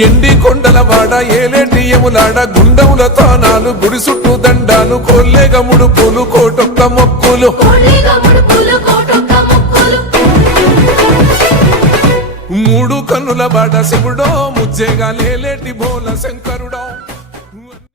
ఎండి కొండల వాడ ఏలేటి ఎములాడ గుండముల తానాలు గుడి చుట్టూ దండాలు కొల్లేగ ముడుపులు కోటొక్క మొక్కులు. మూడు కన్నుల బాట శివుడో ముచ్చేగా లేలేటి భో